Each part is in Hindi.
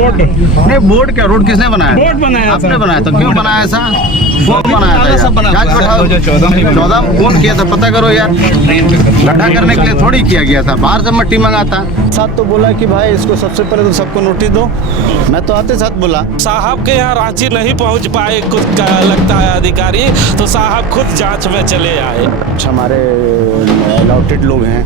बोर्ड नहीं, बोर्ड क्या, रोड किसने बनाया? बोर्ड बनाया, आपने बनाया। तो क्यों बनाया ऐसा? कौन बनाया था? सब बना। जांच बैठाओ। 14 में कौन किया था पता करो यार। गड्ढा करने के लिए थोड़ी किया गया था, बाहर से मट्टी मंगाता। साथ तो बोला कि भाई इसको सबसे पहले तो सबको नोटिस दो। मैं तो आते साथ बोला साहब के यहाँ रांची नहीं पहुँच पाए कुछ लगता है अधिकारी, तो साहब खुद जांच में चले आए। हमारे अलॉटेड लोग हैं,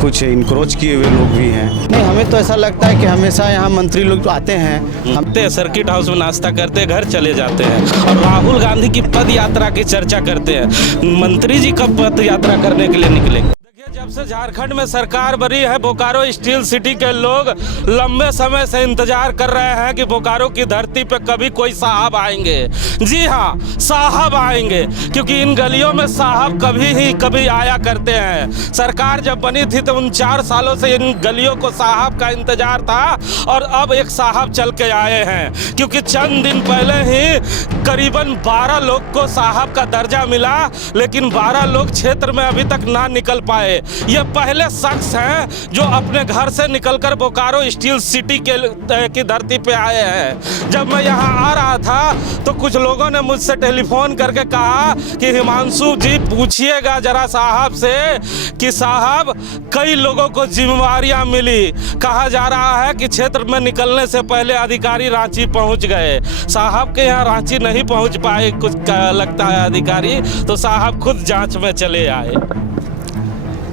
कुछ इनक्रोच किए हुए लोग भी हैं। नहीं, हमें तो ऐसा लगता है कि हमेशा यहाँ मंत्री लोग तो आते हैं, हम सर्किट हाउस में नाश्ता करते घर चले जाते हैं और राहुल गांधी की पद यात्रा की चर्चा करते हैं। मंत्री जी कब पद यात्रा करने के लिए निकलेंगे? जब से झारखंड में सरकार बनी है, बोकारो स्टील सिटी के लोग लंबे समय से इंतजार कर रहे हैं कि बोकारो की धरती पे कभी कोई साहब आएंगे। जी हाँ, साहब आएंगे, क्योंकि इन गलियों में साहब कभी आया करते हैं। सरकार जब बनी थी तो उन 4 सालों से इन गलियों को साहब का इंतजार था और अब एक साहब चल के आए हैं, क्योंकि चंद दिन पहले ही करीबन 12 लोग को साहब का दर्जा मिला, लेकिन 12 लोग क्षेत्र में अभी तक ना निकल पाए। ये पहले शख्स हैं जो अपने घर से निकलकर बोकारो स्टील सिटी की धरती पे आए हैं। जब मैं यहाँ आ रहा था तो कुछ लोगों ने मुझसे टेलीफोन करके कहा कि हिमांशु जी पूछिएगा जरा साहब से कि साहब कई लोगों को जिम्मेवारियां मिली। कहा जा रहा है कि क्षेत्र में निकलने से पहले अधिकारी रांची पहुँच गए। साहब के यहाँ रांची नहीं पहुँच पाए कुछ लगता है अधिकारी, तो साहब खुद जाँच में चले आए।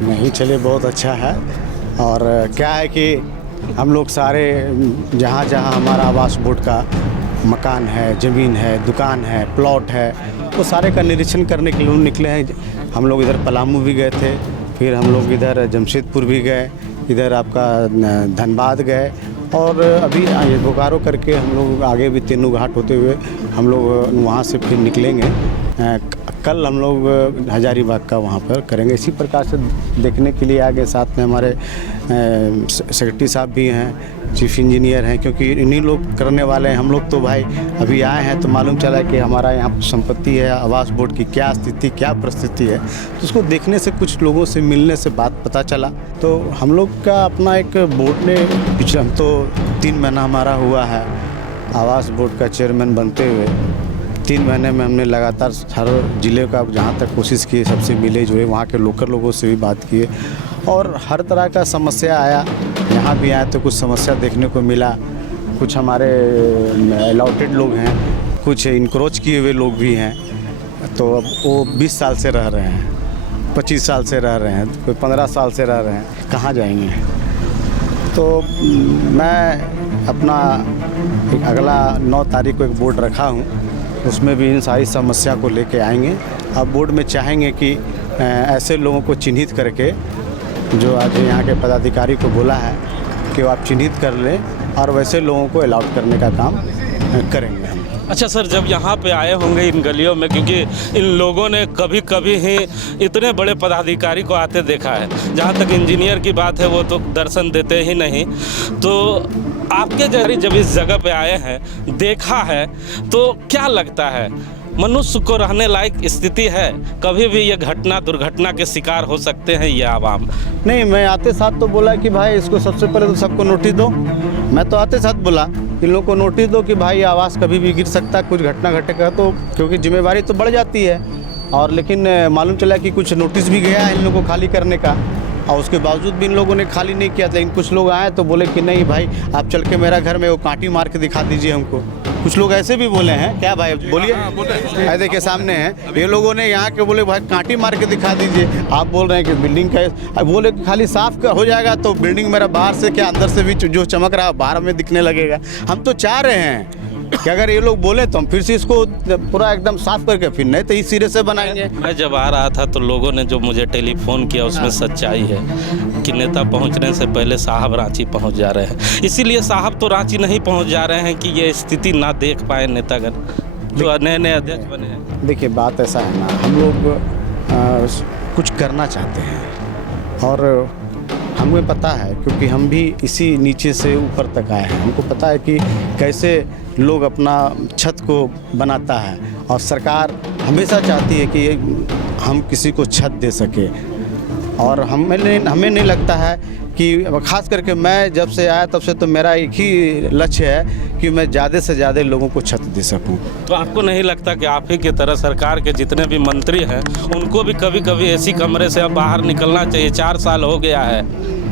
नहीं चले, बहुत अच्छा है। और क्या है कि हम लोग सारे जहाँ जहाँ हमारा आवास बोर्ड का मकान है, ज़मीन है, दुकान है, प्लॉट है, वो सारे का निरीक्षण करने के लिए निकले हैं। हम लोग इधर पलामू भी गए थे, फिर हम लोग इधर जमशेदपुर भी गए, इधर आपका धनबाद गए, और अभी बोकारो करके हम लोग आगे भी तेनू घाट होते हुए हम लोग वहाँ से फिर निकलेंगे। कल हम लोग हजारीबाग का वहाँ पर करेंगे। इसी प्रकार से देखने के लिए आगे साथ में हमारे सेक्रेटरी साहब भी हैं, चीफ इंजीनियर हैं, क्योंकि इन्हीं लोग करने वाले हैं। हम लोग तो भाई अभी आए हैं तो मालूम चला कि हमारा यहाँ संपत्ति है, आवास बोर्ड की क्या स्थिति, क्या परिस्थिति है, तो उसको देखने से, कुछ लोगों से मिलने से बात पता चला। तो हम लोग का अपना एक बोर्ड ने पिछले, हम तो 3 महीना हमारा हुआ है आवास बोर्ड का चेयरमैन बनते हुए। 3 महीने में हमने लगातार हर ज़िले का जहाँ तक कोशिश की, सबसे मिले जुले, वहाँ के लोकल लोगों से भी बात किए, और हर तरह का समस्या आया। यहाँ भी आए तो कुछ समस्या देखने को मिला। कुछ हमारे अलॉटेड लोग हैं, कुछ इनक्रोच किए हुए लोग भी हैं, तो अब वो 20 साल से रह रहे हैं, 25 साल से रह रहे हैं, कोई 15 साल से रह रहे हैं, कहाँ जाएंगे? तो मैं अपना एक अगला 9 तारीख को एक बोर्ड रखा हूँ, उसमें भी इन सारी समस्या को लेके आएंगे। अब बोर्ड में चाहेंगे कि ऐसे लोगों को चिन्हित करके, जो आज यहाँ के पदाधिकारी को बोला है कि वो आप चिन्हित कर लें और वैसे लोगों को अलाउट करने का काम करेंगे हम। अच्छा सर, जब यहाँ पे आए होंगे इन गलियों में, क्योंकि इन लोगों ने कभी कभी ही इतने बड़े पदाधिकारी को आते देखा है, जहाँ तक इंजीनियर की बात है वो तो दर्शन देते ही नहीं, तो आपके जरिए जब इस जगह पे आए हैं, देखा है, तो क्या लगता है मनुष्य को रहने लायक स्थिति है? कभी भी ये दुर्घटना के शिकार हो सकते हैं ये आवाम? नहीं, मैं आते साथ तो बोला कि भाई इसको सबसे पहले तो सबको नोटिस दो। मैं तो आते साथ बोला इन लोगों को नोटिस दो कि भाई आवास कभी भी गिर सकता है, कुछ घटना घटेगा तो, क्योंकि जिम्मेवारी तो बढ़ जाती है। और लेकिन मालूम चला कि कुछ नोटिस भी गया है इन लोगों को खाली करने का, और उसके बावजूद भी इन लोगों ने खाली नहीं किया। लेकिन कुछ लोग आए तो बोले कि नहीं भाई, आप चल के मेरा घर में वो कांटी मार के दिखा दीजिए हमको। कुछ लोग ऐसे भी बोले हैं। क्या भाई बोलिए? ऐसे देखिए सामने हैं ये लोगों ने यहाँ के, बोले भाई कांटी मार के दिखा दीजिए। आप बोल रहे हैं कि बिल्डिंग का, बोले खाली साफ हो जाएगा तो बिल्डिंग मेरा बाहर से क्या अंदर से भी जो चमक रहा है बाहर में दिखने लगेगा। हम तो चाह रहे हैं कि अगर ये लोग बोले तो हम फिर से इसको पूरा एकदम साफ करके फिर नहीं तो इस सिरे से बनाएंगे। मैं जब आ रहा था तो लोगों ने जो मुझे टेलीफोन किया उसमें सच्चाई है कि नेता पहुंचने से पहले साहब रांची पहुंच जा रहे हैं। इसीलिए साहब तो रांची नहीं पहुंच जा रहे हैं कि ये स्थिति ना देख पाए नेतागण जो नए अध्यक्ष बने हैं। देखिए बात ऐसा है ना, हम लोग कुछ करना चाहते हैं और हमें पता है, क्योंकि हम भी इसी नीचे से ऊपर तक आए हैं। हमको पता है कि कैसे लोग अपना छत को बनाता है, और सरकार हमेशा चाहती है कि हम किसी को छत दे सके। और हमें नहीं लगता है कि ख़ास करके मैं जब से आया तब से तो मेरा एक ही लक्ष्य है कि मैं ज़्यादा से ज़्यादा लोगों को छत दे सकूं। तो आपको नहीं लगता कि आप ही की तरह सरकार के जितने भी मंत्री हैं उनको भी कभी कभी ऐसी कमरे से अब बाहर निकलना चाहिए? 4 साल हो गया है।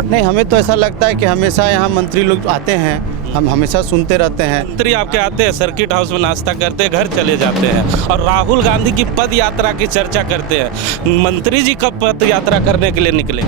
नहीं, हमें तो ऐसा लगता है कि हमेशा यहाँ मंत्री लोग आते हैं, हम हमेशा सुनते रहते हैं। मंत्री आपके आते हैं, सर्किट हाउस में नाश्ता करते हैं, घर चले जाते हैं और राहुल गांधी की पद यात्रा की चर्चा करते हैं। मंत्री जी कब पद यात्रा करने के लिए निकले?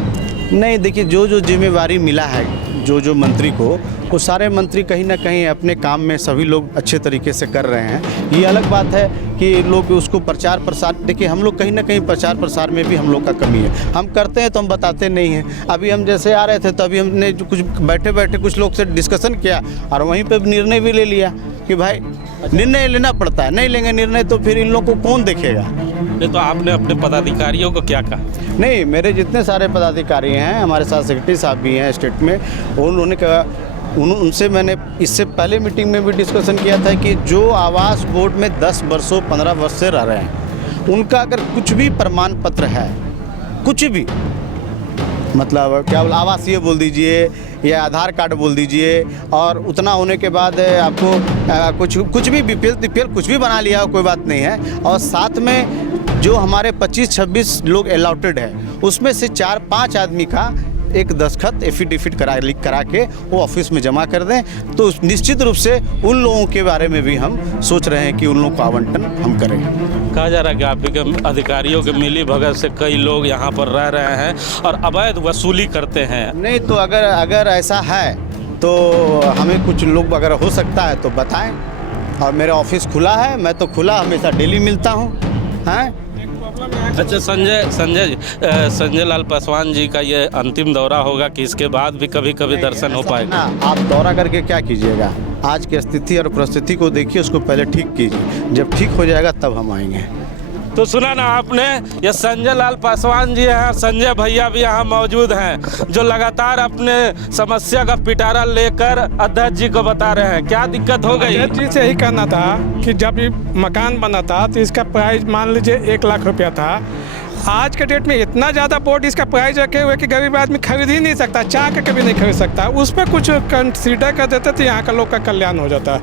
नहीं, देखिए, जो जिम्मेवारी मिला है जो मंत्री को, वो सारे मंत्री कहीं ना कहीं अपने काम में सभी लोग अच्छे तरीके से कर रहे हैं। ये अलग बात है कि लोग उसको प्रचार प्रसार, देखिए हम लोग कहीं ना कहीं प्रचार प्रसार में भी हम लोग का कमी है। हम करते हैं तो हम बताते नहीं हैं। अभी हम जैसे आ रहे थे तो अभी हमने जो कुछ बैठे बैठे कुछ लोग से डिस्कशन किया और वहीं पर निर्णय भी ले लिया कि भाई निर्णय लेना पड़ता है, नहीं लेंगे निर्णय तो फिर इन लोगों को कौन देखेगा। नहीं तो आपने अपने पदाधिकारियों को क्या कहा? नहीं, मेरे जितने सारे पदाधिकारी हैं, हमारे साथ सेक्रेटरी साहब भी हैं स्टेट में, उन्होंने कहा, उनसे मैंने इससे पहले मीटिंग में भी डिस्कशन किया था कि जो आवास बोर्ड में 10 वर्षों 15 वर्ष से रह रहे हैं, उनका अगर कुछ भी प्रमाण पत्र है, कुछ भी, मतलब क्या बोला, आवासीय बोल दीजिए या आधार कार्ड बोल दीजिए, और उतना होने के बाद आपको कुछ भी बीपीएल कुछ भी बना लिया हो, कोई बात नहीं है। और साथ में जो हमारे 25-26 लोग अलॉटेड है, उसमें से 4-5 आदमी का एक दस्तखत एफिडेविट लिख करा के वो ऑफिस में जमा कर दें, तो निश्चित रूप से उन लोगों के बारे में भी हम सोच रहे हैं कि उन लोगों का आवंटन हम करें। कहा जा रहा है कि आप के अधिकारियों के मिली भगत से कई लोग यहाँ पर रह रहे हैं और अवैध वसूली करते हैं। नहीं तो अगर ऐसा है तो हमें कुछ लोग अगर हो सकता है तो बताएं, और मेरा ऑफिस खुला है, मैं तो खुला हमेशा डेली मिलता हूँ। हैं अच्छा, संजय लाल पासवान जी का ये अंतिम दौरा होगा कि इसके बाद भी कभी कभी दर्शन हो पाएगा? आप दौरा करके क्या कीजिएगा, आज की स्थिति और परिस्थिति को देखिए, उसको पहले ठीक कीजिए, जब ठीक हो जाएगा तब हम आएंगे। तो सुना ना आपने, ये संजय लाल पासवान जी हैं, संजय भैया भी यहाँ मौजूद हैं, जो लगातार अपने समस्या का पिटारा लेकर अध्यक्ष जी को बता रहे हैं। क्या दिक्कत हो गई? अध्यक्ष जी से यही कहना था कि जब ये मकान बना था तो इसका प्राइस मान लीजिए 1 लाख रुपया था। आज के डेट में इतना ज़्यादा बोर्ड इसका प्राइस रखे हुए कि गरीब आदमी खरीद ही नहीं सकता, चाह के कभी नहीं खरीद सकता। उस पर कुछ कंसीडर कर देते तो यहाँ का लोग का कल्याण हो जाता।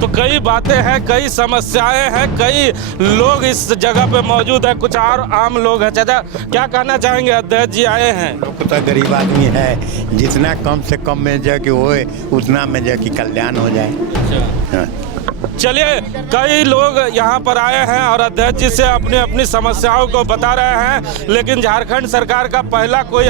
तो कई बातें हैं, कई समस्याएं हैं, कई लोग इस जगह पे मौजूद हैं, कुछ और आम लोग हैं। चाचा, क्या कहना चाहेंगे? अध्यक्ष जी आए हैं। लोग तो गरीब आदमी है, जितना कम से कम में जो कि होए उतना में जो कि कल्याण हो जाए। हाँ। चलिए, कई लोग यहाँ पर आए हैं और अध्यक्ष जी से अपनी अपनी समस्याओं को बता रहे हैं, लेकिन झारखंड सरकार का पहला कोई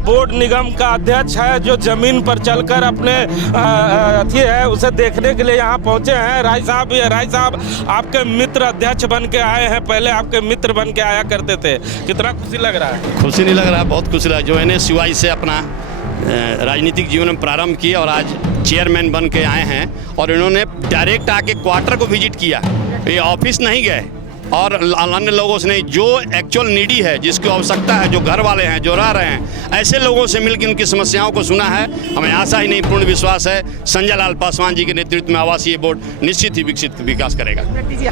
बोर्ड निगम का अध्यक्ष है जो जमीन पर चलकर अपने अथी है उसे देखने के लिए यहाँ पहुँचे हैं। राय साहब भी है। राय साहब, आपके मित्र अध्यक्ष बन के आए हैं, पहले आपके मित्र बन के आया करते थे, कितना खुशी लग रहा है? खुशी नहीं लग रहा है, बहुत खुशी लग रहा है। जो NSUI से अपना राजनीतिक जीवन में प्रारंभ किया और आज चेयरमैन बन के आए हैं, और इन्होंने डायरेक्ट आके क्वार्टर को विजिट किया, ये ऑफिस नहीं गए और अन्य लोगों से नहीं, जो एक्चुअल नीडी है, जिसकी आवश्यकता है, जो घर वाले हैं, जो रह रहे हैं, ऐसे लोगों से मिलकर उनकी समस्याओं को सुना है। हमें आशा ही नहीं, पूर्ण विश्वास है संजय लाल पासवान जी के नेतृत्व में आवासीय बोर्ड निश्चित ही विकास करेगा।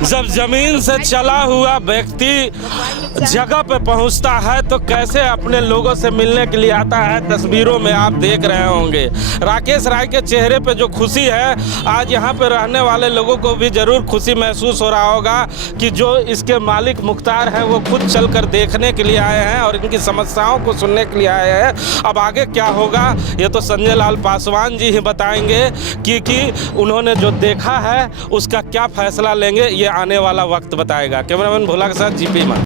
जब जमीन से चला हुआ व्यक्ति जगह पे पहुंचता है तो कैसे अपने लोगों से मिलने के लिए आता है, तस्वीरों में आप देख रहे होंगे। राकेश राय के चेहरे पे जो खुशी है, आज यहाँ पे रहने वाले लोगों को भी जरूर खुशी महसूस हो रहा होगा कि जो इसके मालिक मुख्तार हैं वो खुद चलकर देखने के लिए आए हैं और इनकी समस्याओं को सुनने के लिए आए हैं। अब आगे क्या होगा ये तो संजय लाल पासवान जी ही बताएंगे कि उन्होंने जो देखा है उसका क्या फैसला लेंगे, ये आने वाला वक्त बताएगा। कैमरामैन भोला के साथ GP मान।